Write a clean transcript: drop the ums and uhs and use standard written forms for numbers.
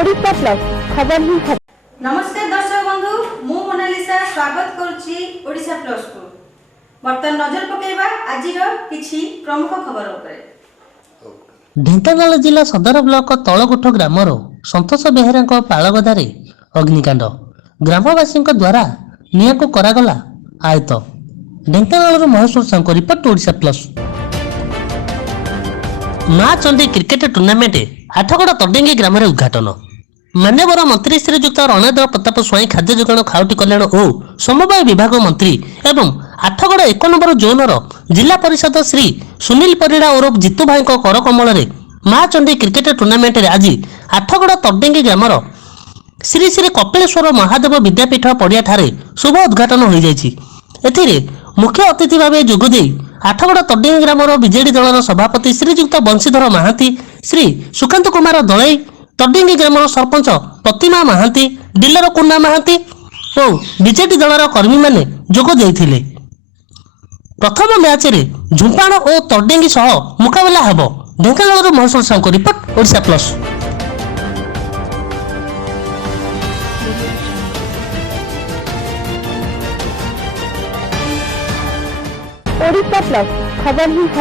Odisha plus खबर ही खबर। नमस्कार दर्शक बंधु मु मोनालिसा स्वागत करुच्ची ओडिशा प्लस को। बर्तमान नजर पकेबा आजिर किछि प्रमुख खबर उपरे। ढेंकानाल जिला सदर ब्लॉक तलगोठ ग्रामर संतोष बेहेरा पालगदारे अग्निकांड ग्रामवासी द्वारा निया को करागला आयत। Dhenkanal Maheshwar Sahu report Odisha plus. माँ चंडी क्रिकेट टूर्नामेंट आठगड़ तडेंगी ग्राम उद्घाटन। मान्यवर मंत्री श्रीजुक्त रणेन्द्र प्रताप स्वाई खाद्य जोगाण खाउटी कल्याण और समवाय विभाग मंत्री एवं आठगड़ 1 नंबर जोनर जिला परिषद श्री सुनील परिड़ा ओरफ जितू भाई कर कमल माँ चंडी क्रिकेट टूर्नामेंट आज आठगड़ तडेंगी ग्रामर श्री श्री कपिलेश्वर महादेव विद्यापीठ पड़िया ठारे शुभ उद्घाटन हो जाइछि। एथिरे मुख्य अतिथि भाव जोगदे आठगड़ तडेंगी ग्रामर बीजेडी दलर सभापति श्रीजुक्त बंशीधर महांती, श्री सुकांत कुमार दलाई, तडेंगी ग्रामर सरपंच प्रतिमा महांती, डीलर कुन्ना महांती और बीजेडी दलर कर्मी माने जोग देइथिले। प्रथम मैच रे झुंपाण और तडेंगी सह मुकाबला हेबो। Dhenkanal Maheshwar Sahu report Odisha plus. Odisha plus खबर ही खबर।